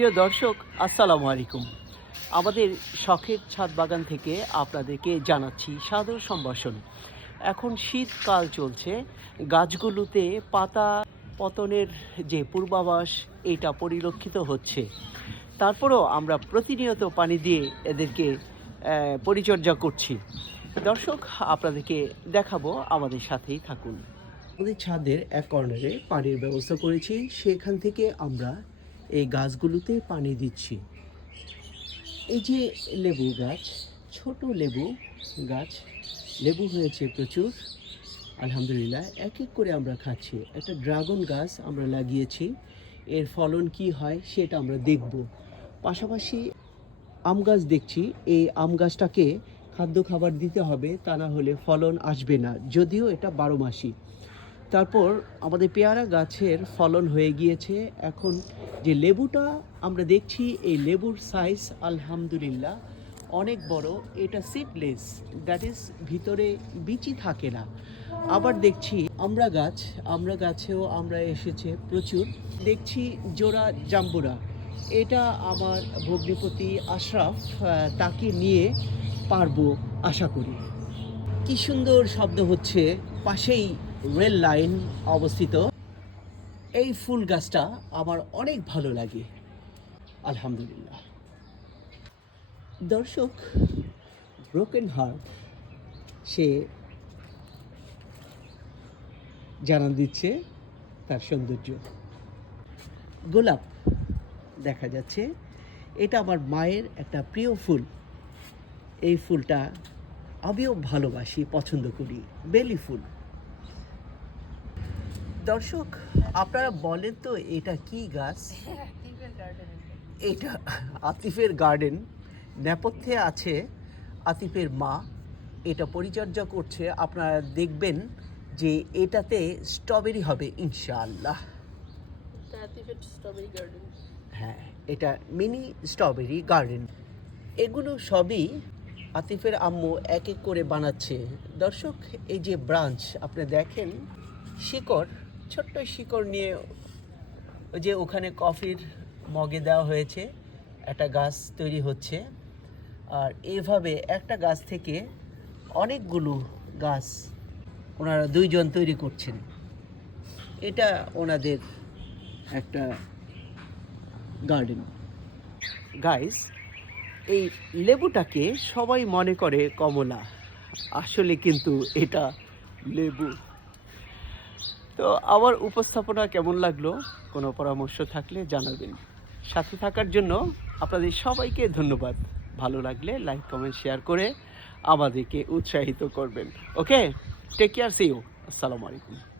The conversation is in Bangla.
প্রিয় দর্শক, আসসালামু আলাইকুম। আমাদের শখের ছাদ বাগান থেকে আপনাদেরকে জানাচ্ছি সাদর সম্ভাষণ। এখন শীতকাল চলছে, গাছগুলোতে পাতা পতনের যে পূর্বাভাস, এটা পরিলক্ষিত হচ্ছে। তারপরেও আমরা প্রতিনিয়ত পানি দিয়ে এদেরকে পরিচর্যা করছি। দর্শক, আপনাদেরকে দেখাবো, আমাদের সাথেই থাকুন। আমাদের ছাদের এক কর্নারে পানির ব্যবস্থা করেছি। সেখান থেকে আমরা এই গাছগুলোতে পানি দিচ্ছি। এই যে লেবু গাছ, ছোট লেবু গাছ, লেবু হয়েছে প্রচুর। আলহামদুলিল্লাহ এক এক করে আমরা খাচ্ছি। একটা ড্রাগন গাছ আমরা লাগিয়েছি। এর ফলন কি হয় সেটা আমরা দেখব। পাশাপাশি আম গাছ দেখছি। এই আম গাছটাকে খাদ্য খাবার দিতে হবে, তা না হলে ফলন আসবে না। যদিও এটা বারো মাসি। তারপর আমাদের পেয়ারা গাছের ফলন হয়ে গিয়েছে। এখন যে লেবুটা আমরা দেখছি, এই লেবুর সাইজ আলহামদুলিল্লাহ অনেক বড়। এটা সিডলেস দ্যাট ইজ ভিতরে বিচি থাকে না। আবার দেখছি আমরা গাছ, আমরা গাছেও আমরা এসেছে প্রচুর। দেখছি জোড়া জাম্বুরা। এটা আমার ভগ্নিপতি আশরাফ তাকে নিয়ে পারব আশা করি। কি সুন্দর শব্দ হচ্ছে। পাশেই রেল লাইন অবস্থিত। এই ফুল গাছটা আমার অনেক ভালো লাগে। আলহামদুলিল্লাহ। দর্শক ব্রোকেন হার্ট সে জানান দিচ্ছে তার সৌন্দর্য। গোলাপ দেখা যাচ্ছে। এটা আমার মায়ের একটা প্রিয় ফুল। এই ফুলটা আমিও ভালোবাসি, পছন্দ করি। বেলি ফুল। দর্শক আপনারা বলেন তো এটা কি গাছ? এটা আতিফের গার্ডেন। নেপথ্যে আছে আতিফের মা। এটা পরিচর্যা করছে। আপনারা দেখবেন যে এটাতে স্ট্রবেরি হবে ইনশাআল্লাহ। হ্যাঁ এটা মিনি স্ট্রবেরি গার্ডেন। এগুলো সবই আতিফের আম্মু এক এক করে বানাচ্ছে। দর্শক এই যে ব্রাঞ্চ আপনি দেখেন শিকড় ছোট্ট শিকড় নিয়ে ওই যে ওখানে কফির মগে দেওয়া হয়েছে, একটা গাছ তৈরি হচ্ছে। আর এভাবে একটা গাছ থেকে অনেকগুলো গাছ ওনারা দুইজন তৈরি করছেন। এটা ওনাদের একটা গার্ডেন। গাইস, এই লেবুটাকে সবাই মনে করে কমলা। আসলে কিন্তু এটা লেবু। তো আমার উপস্থাপনা কেমন লাগল? কোনো পরামর্শ থাকলে জানাবেন। সাথে থাকার জন্য আপনাদের সবাইকে ধন্যবাদ। ভালো লাগলে লাইক, কমেন্ট, শেয়ার করে আমাদেরকে উৎসাহিত করবেন। Okay? Take care see you আসসালামু আলাইকুম।